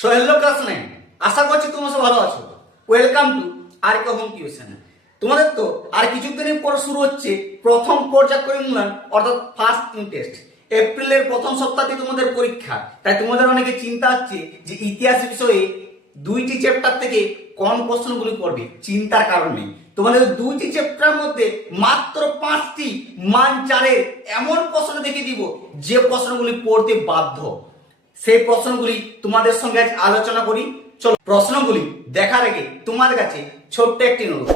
Hello class 9, আশা করছি তোমরা সব ভালো আছো। Welcome to আরকে home tuition. তোমাদের তো আর কিছুদিনের পর শুরু হচ্ছে প্রথম পর্যায়ক্রমিক মূল্যায়ন অর্থাৎ ফার্স্ট ইউনিট টেস্ট। এপ্রিলের প্রথম সপ্তাহে তোমাদের পরীক্ষা, তাই তোমাদের অনেকে চিন্তা হচ্ছে যে ইতিহাস বিষয়ে দুইটি চ্যাপ্টার থেকে কোন প্রশ্নগুলি পড়বে। চিন্তার কারণ নেই, তোমাদের দুইটি চ্যাপ্টার মধ্যে মাত্র 5টি মান 4-এর এমন প্রশ্ন দেখে দিব যে প্রশ্নগুলি পড়তে বাধ্য। সেই প্রশ্নগুলি তোমাদের সঙ্গে আজ আলোচনা করি। চলো, প্রশ্নগুলি দেখার আগে তোমাদের কাছে ছোট্ট একটি অনুরোধ,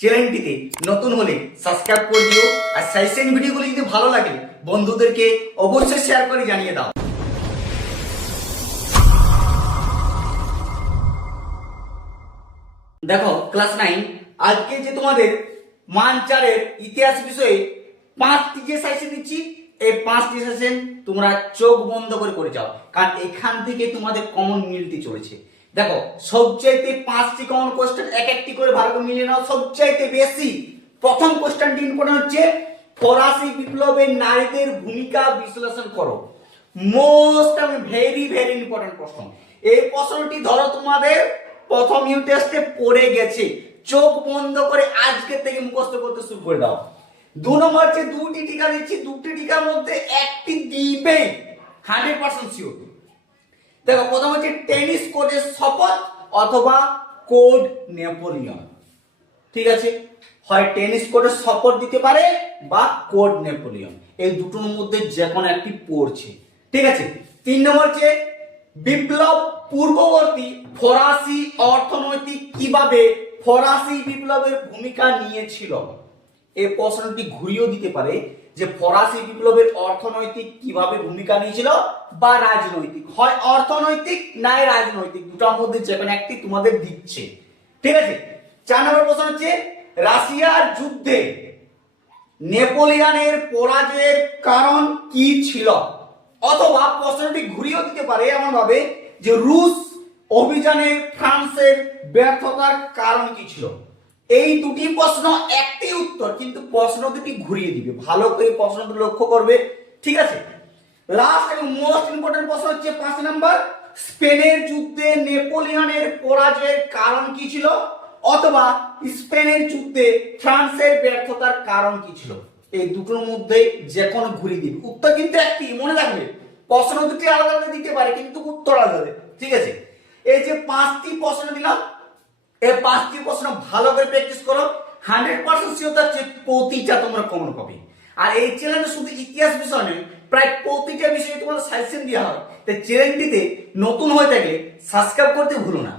চ্যানেলটিতে নতুন হলে সাবস্ক্রাইব করে দিও, আর সাজেশন ভিডিওগুলি যদি ভালো লাগে বন্ধুদেরকে অবশ্যই শেয়ার করে জানিয়ে দাও। দেখো ক্লাস 9, আজকে যে তোমাদের মান 4-এর ইতিহাস বিষয়ে 5টি যে সাজেশন দিচ্ছি, এই 5টি সাজেশন তোমরা চোখ বন্ধ করে যাও, কারণ এখান থেকে তোমাদের কমন মিলতে চলেছে। দেখো সবচাইতে 5টি কমন কোশ্চেন এক একটি করে ভালো করে মিলিয়ে নাও। সবচাইতে বেশি প্রথম কোশ্চেনটি ইম্পর্টেন্ট হচ্ছে ফরাসি বিপ্লবের নারীদের ভূমিকা বিশ্লেষণ করো। মোস্ট ভেরি ভেরি ইম্পর্টেন্ট প্রশ্ন। এই প্রশ্নটি ধরো তোমাদের প্রথম ইউনিট টেস্টে পড়ে গেছে, চোখ বন্ধ করে আজকে থেকে মুখস্থ করতে শুরু করে দাও। 2 নম্বর হচ্ছে দুটি টিকা দিচ্ছি, দুটি টিকার মধ্যে একটি দিবে 100% শিওর। দেখো প্রথম হচ্ছে টেনিস কোডের শপথ অথবা কোড নেপোলিয়ন। ঠিক আছে, হয় টেনিস কোডের শপথ দিতে পারে বা কোড নেপোলিয়ন, এই দুটোর মধ্যে যে কোনো একটি পড়ছে। ঠিক আছে, 3 নম্বর হচ্ছে বিপ্লব পূর্ববর্তী ফরাসি অর্থনৈতিক কিভাবে ফরাসি বিপ্লবের ভূমিকা নিয়েছিল। এই প্রশ্নটি ঘুরিয়েও দিতে পারে যে ফরাসি বিপ্লবের অর্থনৈতিক কিভাবে ভূমিকা নিয়েছিল বা রাজনৈতিক, হয় অর্থনৈতিক নাই রাজনৈতিক, দুটোর মধ্যে যে কোনো একটি তোমাদের দিচ্ছে। ঠিক আছে, 4 নম্বর প্রশ্ন হচ্ছে রাশিয়ার যুদ্ধে নেপোলিয়নের পরাজয়ের কারণ কি ছিল। অথবা প্রশ্নটি ঘুরিয়েও দিতে পারে এমন ভাবে যে রুশ অভিযানে ফ্রান্সের ব্যর্থতার কারণ কি ছিল। এই দুটি প্রশ্ন একটি উত্তর, কিন্তু প্রশ্ন দুটি ঘুরিয়ে দিবে, ভালো করে প্রশ্ন দুটি লক্ষ্য করবে। ঠিক আছে, লাস্ট এবং মোস্ট ইম্পর্টেন্ট প্রশ্ন হচ্ছে 5 নম্বর স্পেনের যুদ্ধে নেপোলিয়নের পরাজয়ের কারণ কি ছিল, অথবা স্পেনের যুদ্ধে ফ্রান্সের ব্যর্থতার কারণ কি ছিল। এই দুটোর মধ্যে যে কোনো ঘুরিয়ে দিবে, উত্তর কিন্তু একটি, মনে রাখবে। প্রশ্ন দুটি আলাদা আলাদা দিতে পারে কিন্তু উত্তর আলাদা। ঠিক আছে, এই যে 5টি প্রশ্ন দিলাম, এই 5টি প্রশ্ন ভালো করে প্র্যাকটিস করো। 100% শিওর থাকছে প্রতিটা তোমরা কমন পাবে। আর এই চ্যানেলে শুধু ইতিহাস বিষয় নয়, প্রায় প্রতিটা বিষয়ে তোমাদের সাজেশন দেওয়া হয়, তাই চ্যানেলটিতে নতুন হয়ে থাকলে সাবস্ক্রাইব করতে ভুলো না।